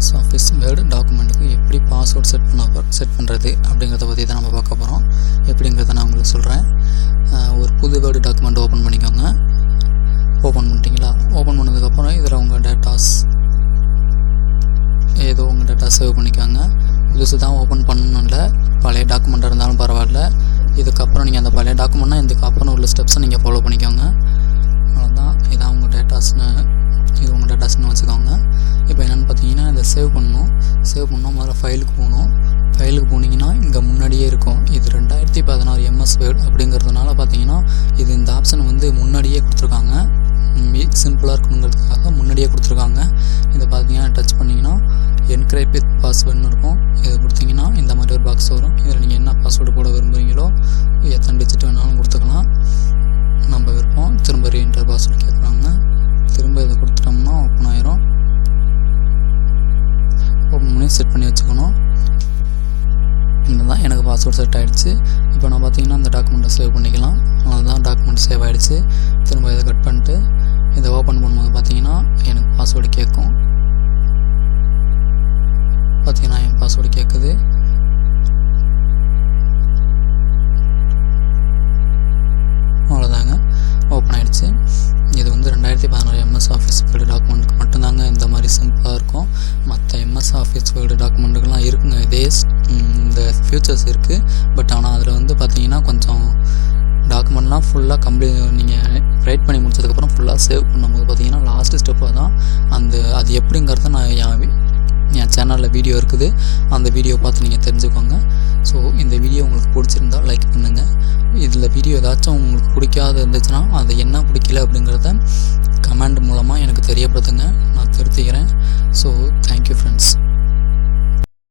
MS office word டாக்குமெண்ட்டுக்கு எப்படி password set பண்ணுறது அப்படிங்கிறத பற்றி தான் நம்ம பார்க்க போகிறோம். எப்படிங்கிறத நான் உங்களுக்கு சொல்கிறேன். ஒரு புது வேர்டு டாக்குமெண்ட் ஓப்பன் பண்ணிக்கோங்க. ஓப்பன் பண்ணிட்டீங்களா? ஓப்பன் பண்ணதுக்கப்புறம் இதில் உங்கள் டேட்டாஸ் சேவ் பண்ணிக்கோங்க. புதுசு தான் ஓப்பன் பண்ணணும் இல்லை, பழைய டாக்குமெண்ட்டாக இருந்தாலும் பரவாயில்ல. இதுக்கப்புறம் நீங்கள் அந்த பழைய டாக்குமெண்ட்னா இதுக்கப்புறம் உள்ள ஸ்டெப்ஸை நீங்கள் ஃபாலோ பண்ணிக்கோங்க. அவ்வளோதான். இதான் உங்கள் டேட்டாஸ்னு வச்சுக்கோங்க. இப்போ என்னென்னு பார்த்தீங்கன்னா இதை சேவ் பண்ணணும். முதல்ல ஃபைலுக்கு போனீங்கன்னா இங்கே முன்னாடியே இருக்கும். இது 2016 எம்எஸ் வேர்டு அப்படிங்கிறதுனால பார்த்தீங்கன்னா இது இந்த ஆப்ஷன் வந்து முன்னாடியே கொடுத்துருக்காங்க. சிம்பிளாக இருக்கணுங்கிறதுக்காக முன்னாடியே கொடுத்துருக்காங்க. இதை பார்த்தீங்கன்னா டச் பண்ணிங்கன்னா என்கிரிப்ட் வித் பாஸ்வேர்டுன்னு இருக்கும். இது கொடுத்தீங்கன்னா இந்த மாதிரி ஒரு பாக்ஸ் வரும். இதில் நீங்கள் என்ன பாஸ்வேர்டு போட விரும்புகிறீங்களோ எத்தனை டிஜிட் வேணாலும் கொடுத்துக்கலாம். நம்ம விருப்பம். திரும்ப ரீஎன்டர் பாஸ்வேர்டு கேட்குறாங்க. திரும்ப இதை கொடுத்துட்டோம்னா ஓப்பன் ஆயிரும். ஓப்பன் பண்ணி செட் பண்ணி வச்சுக்கணும். இதுதான் எனக்கு பாஸ்வேர்டு செட் ஆகிடுச்சு. இப்போ நான் பார்த்தீங்கன்னா இந்த டாக்குமெண்ட்டை சேவ் பண்ணிக்கலாம். அதுதான் டாக்குமெண்ட் சேவ் ஆகிடுச்சு. திரும்ப இதை கட் பண்ணிட்டு இதை ஓப்பன் பண்ணும்போது பார்த்தீங்கன்னா எனக்கு பாஸ்வேர்டு கேட்கும். பார்த்தீங்கன்னா என் பாஸ்வேர்டு கேட்குது. அவ்வளோதாங்க, ஓப்பன் ஆகிடுச்சு. இது வந்து 2016 எம்எஸ் ஆஃபீஸ் வேர்டு டாக்குமெண்ட்டுக்கு மட்டும்தாங்க இந்த மாதிரி சிம்பிளாக இருக்கும். மற்ற எம்எஸ் ஆஃபீஸ் வேர்டு டாக்குமெண்ட்டுக்கெலாம் இருக்குங்க இதே இந்த ஃபியூச்சர்ஸ் இருக்குது. பட் ஆனால் அதில் வந்து பார்த்தீங்கன்னா கொஞ்சம் டாக்குமெண்ட்லாம் ஃபுல்லாக நீங்கள் ரைட் பண்ணி முடிச்சதுக்கப்புறம் ஃபுல்லாக சேவ் பண்ணும்போது பார்த்தீங்கன்னா லாஸ்ட்டு ஸ்டெப்பாக தான் அது எப்படிங்கிறத நான் என் சேனலில் வீடியோ இருக்குது. அந்த வீடியோ பார்த்து நீங்கள் தெரிஞ்சுக்கோங்க. ஸோ இந்த வீடியோ உங்களுக்கு பிடிச்சிருந்தால் லைக் பண்ணுங்கள். இதில் வீடியோ ஏதாச்சும் உங்களுக்கு பிடிக்காத இருந்துச்சுன்னா அது என்ன பிடிக்கல அப்படிங்கிறத கமெண்ட் மூலமாக எனக்கு தெரியப்படுத்துங்க. நான் திருத்திக்கிறேன். So thank you friends.